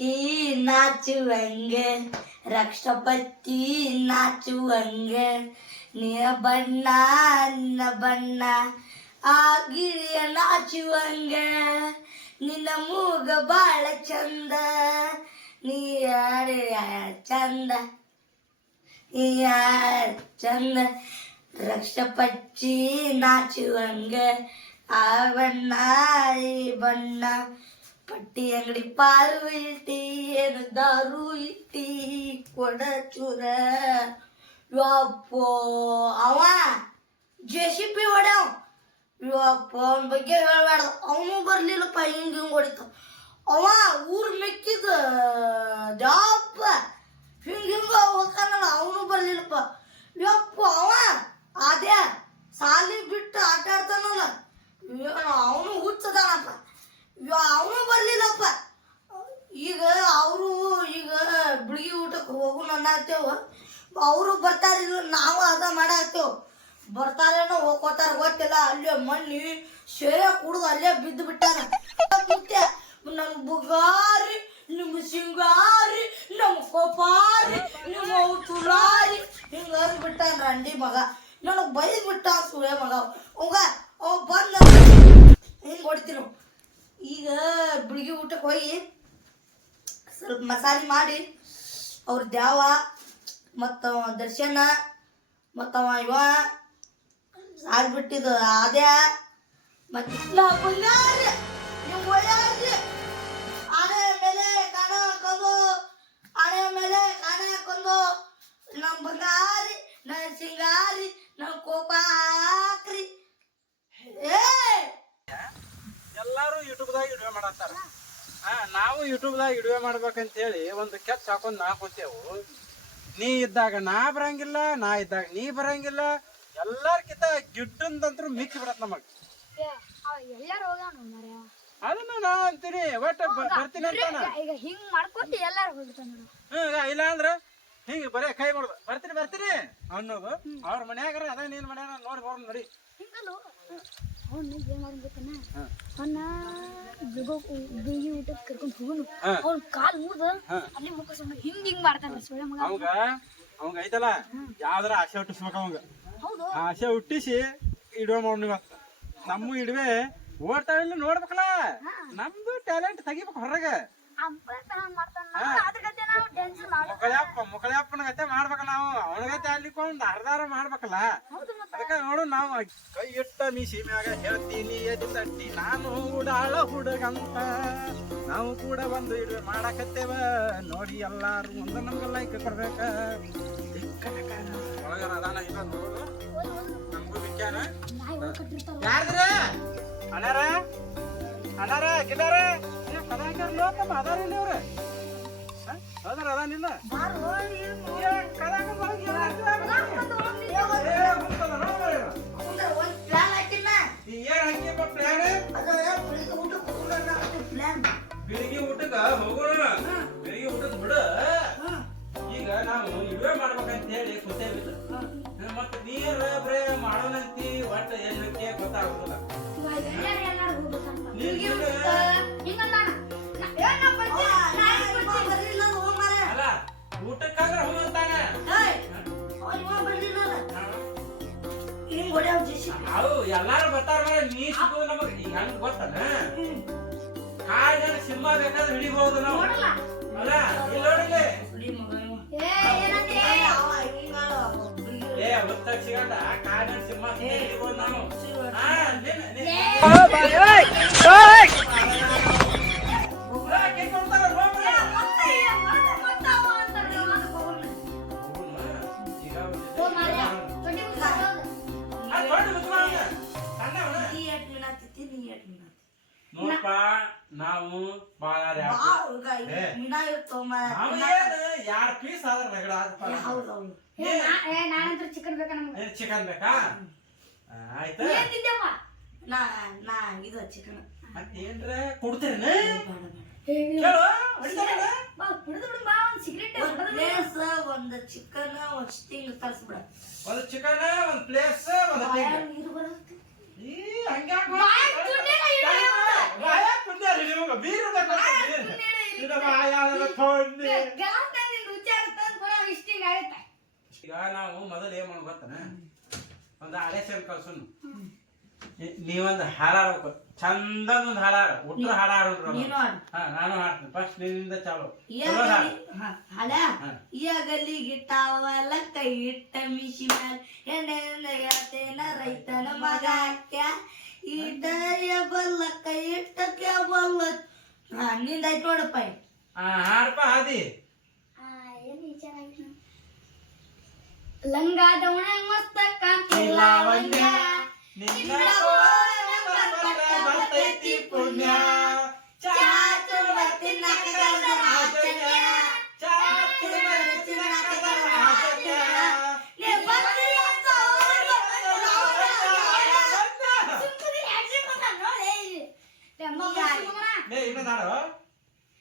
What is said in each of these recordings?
ಈ ನಾಚುವಂಗ ರಕ್ಷಪತಿ ನಾಚುವಂಗ ನಿನ್ನ ಬಣ್ಣ ಆ ಗಿಳಿಯ ನಾಚುವಂಗ ನಿನ್ನ ಮೂಗ ಬಾಳ ಚಂದ ನೀ ಚಂದ ನೀ ಚಂದ ರಕ್ಷಪಚ್ಚಿ ನಾಚುವಂಗ ಆ ಬಣ್ಣ ಈ ಬಣ್ಣ ಪಟ್ಟಿ ಅಂಗಡಿ ಪಾರು ಇಟ್ಟಿ ಏನು ದಾರು ಇಟ್ಟಿ ಕೊಡ ಚೂರ ಯಪ್ಪೋ ಅವ JCB ಹೊಡ್ಯಾವ ಯಪ್ಪ ಅವನ ಬಗ್ಗೆ ಹೇಳ್ಬಾರ್ದು ಅವನು ಬರ್ಲಿಲ್ಲಪ್ಪ ಹಿಂಗೆ ಹೊಡಿತ ಅವ ಊರ್ ಮೆಕ್ಕಿದ ಜಾಪ ಹಿಂಗ ಹೋಗ್ತಾನಲ್ಲ ಅವನು ಬರ್ಲಿಲ್ಲಪ್ಪ ಯಪ್ಪ ಅವ ಅದೇ ಸಾಲಿ ಬಿಟ್ಟು ಆಟ ಆಡ್ತಾನಲ್ಲ ಅವನು ಹುಚ್ಚದಾನಪ್ಪ ಅವನು ಬರ್ಲಿಲ್ಲಪ್ಪ ಈಗ ಅವರು ಈಗ ಬಿಳಿಗಿ ಊಟಕ್ಕೆ ಹೋಗು ಅನ್ನತ್ತೇವ ಅವರು ಬರ್ತಾರಿಲ್ಲ ನಾವು ಅದ ಮಾಡತ್ತೇವ್ ಬರ್ತಾರೇನೋ ಹೋಗ್ಕೋತಾರ ಗೊತ್ತಿಲ್ಲ ಅಲ್ಲೇ ಮಣ್ಣಿ ಶೇಯ ಕುಡ್ದು ಅಲ್ಲೇ ಬಿದ್ದು ಬಿಟ್ಟಾನ ಮುತ್ತೆ ನನ್ ಬುಗಾರಿ ನಿಮ್ಮ ಸಿಂಗಾರಿ ನಮ್ಮ ಕೊಪಾರಿ ನಿಮ್ಮ ತುಲಾರಿ ಹಿಂಗ ಬಿಟ್ಟಾನ ರಂಡಿ ಮಗ ನನಗೆ ಬೈದ್ ಬಿಟ್ಟ ಸುಳೆ ಮಗ ಅವಾಗ ಅವ ಬಂದ ಹಿಂಗೆ ಹೊಡಿತೀವಿ ಈಗ ಬಿಳಿಗಿ ಊಟಕ್ಕೆ ಹೋಗಿ ಸ್ವಲ್ಪ ಮಸಾಲೆ ಮಾಡಿ ಅವ್ರ ದ್ಯಾವ ಮತ್ತು ದರ್ಶನ ಮತ್ತು ಇವ ಆಗ್ಬಿಟ್ಟಿದ್ದು ಆದ್ಯ ಮತ್ತು ಬಂಗಾರಿ ನೀವು ಒಳ್ಳೆ ಆನೆ ಮೇಲೆ ಕಾಣ ಹಾಕೋದು ಆನೆ ಮೇಲೆ ಕಾಣ ಹಾಕೊಂಡು ನಮ್ಮ ಬಂಗಾರಿ ನನ್ನ ಸಿಂಗಾರಿ ನಮ್ಮ ಕೋಪ ಹಾಕ್ರಿ ಎಲ್ಲಾರು ಯೂಟ್ಯೂಬ್ದಾಗ ವಿಡಿಯೋ ಮಾಡತ್ತಾರ ನಾವು ಯೂಟ್ಯೂಬ್ದಾಗ ವಿಡಿಯೋ ಮಾಡ್ಬೇಕಂತೇಳಿ ಒಂದು ಕೆಚ್ ಹಾಕೊಂಡ್ ಹಾಕೊಂತೇವು ನೀ ಇದ್ದಾಗ ನಾ ಬರಂಗಿಲ್ಲ ನಾ ಇದ್ದಾಗ ನೀ ಬರಂಗಿಲ್ಲ ಎಲ್ಲಾರ್ಕಿಂತ ಗಿಡ್ಡಂತಂತ್ರು ಮಿಕ್ಸ್ ಬಿಡತ್ ನಮಗ್ ಅದನ್ನ ನಾ ಅಂತೀನಿ ಒಟ್ಟ ಬರ್ತೀನಿ ಅಂತಾನ ಇಲ್ಲ ಅಂದ್ರ ಹಿಂಗ ಬರೇ ಕೈ ಮಾಡುದು ಬರ್ತೀನಿ ಅನ್ನೋದು ಅವ್ರ ಮನ್ಯಾಗಾರ ಅದ ನೀನ್ ಮನ್ಯಾಗ ನೋಡಿ ಹೋಗ್ ನೋಡಿ ಅವ್ನ ಏನ್ ಮಾಡ್ಬೇಕನ್ನ ಅವನ್ನ ಬಿಗಿ ಊಟಕ್ಕೆ ಕರ್ಕೊಂಡು ಹೋಗುನು ಅವ್ನ ಕಾಲ್ ಮುರಿದ ಅಲ್ಲಿ ಮುಖ ಸಣ್ಣ ಹಿಂಗ್ ಮಾಡ್ತಾನ ಸೊಳ್ಳೆ ಮಗ ಅವಂಗ ಐತಲ್ಲ ಯಾವ್ದಾರ ಆಸೆ ಹುಟ್ಟಿಸ್ಬೇಕ ಅವಂಗ ಆಸೆ ಹುಟ್ಟಿಸಿ ಇಡುವೆ ಮಾಡೋಣ ಇವತ್ತು ನಮ್ಮ ಇಡುವೆ ಓಡ್ತಾವಿಲ್ಲ ನೋಡ್ಬೇಕಲ್ಲ ನಮ್ದು ಟ್ಯಾಲೆಂಟ್ ತೆಗಿಬೇಕು ಹೊರಗೆ ಮುಕ್ಕಳಪ್ಪನ ಗತೆ ಮಾಡ್ಬೇಕ ನಾವು ಅವನಗತೆ ಅಲ್ಲಿಕೊಂಡ್ ಅರ್ಧಾರ ಮಾಡ್ಬೇಕಲ್ಲ ಅದಕ್ಕೆ ನೋಡು ನಾವು ಕೈ ಇಟ್ಟ ನೀ ಸೀಮ್ಯಾಗ ಹೇಳ್ತೀನಿ ಎದಿ ತಟ್ಟಿ ನಾನು ಉಡಾಳ ಹುಡುಗಂತ ನಾವು ಕೂಡ ಒಂದು ಇಡುವೆ ಮಾಡಕತ್ತೇವ ನೋಡಿ ಎಲ್ಲಾರು ಮುಂದೆ ನಮ್ಗೆ ಲೈಕ್ ಕೊಡ್ಬೇಕ ಒಳಗನ ಅದಾನ ಇಲ್ಲ ನೋಡು ನಮಗೂ ವಿಜ್ಞಾನ ಯಾರ್ದ್ರ ಅಣ್ಣಾರ ಗಿಲ್ಲಾರ ಕದಾಕರ್ಲೋಕಮ್ಮ ಅದಾರ ಇಲ್ಲಿ ಅವ್ರ ಅದಾರ ಅದಾನಿಲ್ಲ ಬೆಳಿಗ್ಗೆ ಊಟಕ್ಕ ಹೋಗೋಣ ಬೆಳಿಗ್ಗೆ ಊಟಕ್ಕೆ ಬಿಡ ಈಗ ನಾವು ಇಡುವೆ ಮಾಡ್ಬೇಕಂತ ಹೇಳಿ ಗೊತ್ತೇವಿಲ್ಲ ಮತ್ತ ನೀರ್ ಬರೇ ಮಾಡೋಣಂತಿ ಒಟ್ಟ ಏನಕ್ಕೆ ಗೊತ್ತಾಗುದಿಲ್ಲ ಅಲ್ಲ ಊಟಕ್ಕಾದ್ರೆ ಹೋಗ್ತಾನ ಅವು ಎಲ್ಲಾರು ಬರ್ತಾರ ನೀ ಸಿಗು ನಮಗ್ ಹೆಂಗ್ ಗೊತ್ತಾನ ಕಾಳ ಸಿಂಹ ಬೇಕಾದ್ರೆ ಹಿಡಿಬಹುದು ನಾವು ಅಲ್ಲ ಇಲ್ಲಿ ನೋಡಿಲ್ಲ ಹೊತ್ತಾಗ ಸಿಗಂಡ ಕಾಳ ಸಿಂಹ ಹಿಡಿಬಹುದು ನಾವು ನೋಡಪ್ಪ ನಾವು ಬಾಳ ಯಾರ್ ಪೀಸ್ ಆದ್ರ ರಗಡ ಚಿಕನ್ ಬೇಕಾ ಆಯ್ತಾ ಇದು ಚಿಕನ್ ಮತ್ತೇನ್ರ ಕೊಡ್ತೇನೆ ಒಂದು ಚಿಕನ್ ಒಂದು ಸ್ಟಿಂಗ್ ತರಿಸ್ಬಿಡ ಒಂದು ಚಿಕನ್ ಒಂದು ಪ್ಲೇಸ್ ಒಂದು ಬಾಯಾಳ ಥೋಡ್ನಿ. ಈಗ ನಾವು ಮೊದಲು ಏನ್ ಮಾಡೋದು ಗೊತ್ತನ, ಒಂದು ಹಳೆ ಸೇಮ್ ಕಳ್ಸೋನು, ನೀವೊಂದು ಹಾಡಾಡ್ಬೇಕು, ಚಂದೊಂದು ಹಾಡಾಡ, ಉಟ್ರ ಹಾಡಾಡ್ರು. ಹಾ ನಾನು ಹಾಡ್ತೀನಿ. ಫಸ್ಟ್ ನಿನ್ನಿಂದ ಚಾಲು. ಹಳ ಈ ಗಲ್ಲಿಗಿಟ್ಟಾವಲ್ಲ ಕೈ ಇಟ್ಟ ಮಿಷಿ ಮ್ಯಾಲ ಎಣ್ಣೆನ ರೈತನ ಮಗ ಈಟ ಬಲ್ಲ ಕೈ ಇಟ್ಟಕ್ಕೆ ಬಲ್ಲ. ನಿಂದ ಆಯ್ತು ನೋಡಪ್ಪ. ಹಾಡಪ್ಪ ಹಾದಿ. ಲಂಗಾದ ಉಣ ಮಸ್ತ ಕಾಂತಿಲ್ಲ ವಂದ್ಯ ನಿನ್ನ ಬರ್ತೈತಿ ಪುಣ್ಯ, ಚಾತುರ್ವ ತಿನ್ನಕದ ಆಚನ್ಯ, ಚಾತುರ್ವ ತಿನ್ನಕದ ಆಚನ್ಯ.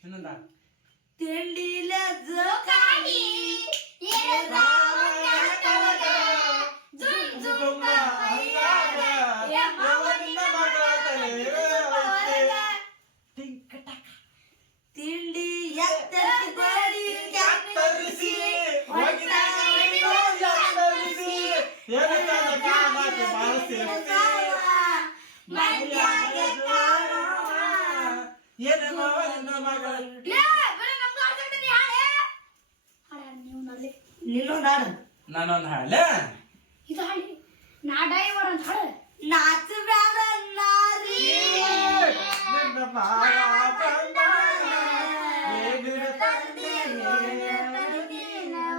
ಇನ್ನೊಂದಾಡು. ತಿಂಡಿಲ ಜೋಕಾಡಿ ತಿಂಡಿ ಎತ್ತರಿಸಿ ನಾನೊಂದು ಹಾಡ. ಇದು ಹಾಡಿ ನಾ ಡೈವರ್ ಅಂತ ಹಾಡು. ನಾಚ ಬ್ಯಾಡ ನಾರಿ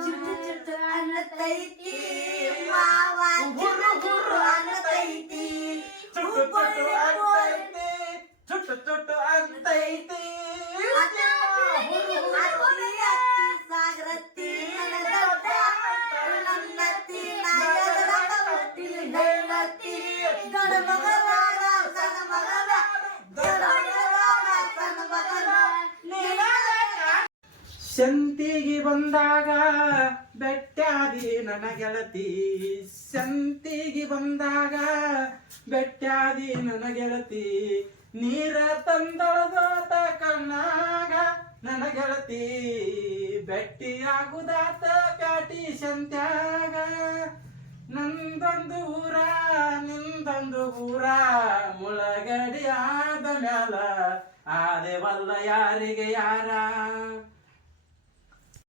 ಚಿಟ್ಟು ಚಿಟ್ಟು ಅನ್ನತೈತಿ ಮಾವ ಗುರು ಗುರು ಅನ್ನತೈತಿ ಚುಟ್ಟು ಚುಟ್ಟು ಅಂತೈತಿ ಸಾಗರತ್ತಿ ನನ್ನತ್ತಿ ನನ್ನತ್ತಿ ಗಡ ಮಗವಾಡ ಸಣ್ಣ ಮಗದ ಗಡ ಮಗವಾಡ ಸಣ್ಣ ಮಗದ ಸಂತಿಗೆ ಬಂದಾಗ ಬೆಟ್ಟಾದಿ ನನ್ನ ಗೆಳತಿ, ಸಂತಿಗೆ ಬಂದಾಗ ಬೆಟ್ಟಾದಿ ನನ್ನ ಗೆಳತಿ, ನೀರ ತಂದೊಳದಾತ ಕಣ್ಣಾಗ ನನ್ನ ಗೆಳತಿ, ಬೆಟ್ಟಿಯಾಗುದಾತ ಪ್ಯಾಟಿ ಸಂತ್ಯಾಗ. ನಂದೊಂದು ಊರ ನಿಂದೊಂದು ಊರ, ಮುಳಗಡಿ ಆದ ಮ್ಯಾಲ ಆದೇವಲ್ಲ ಯಾರಿಗೆ ಯಾರ.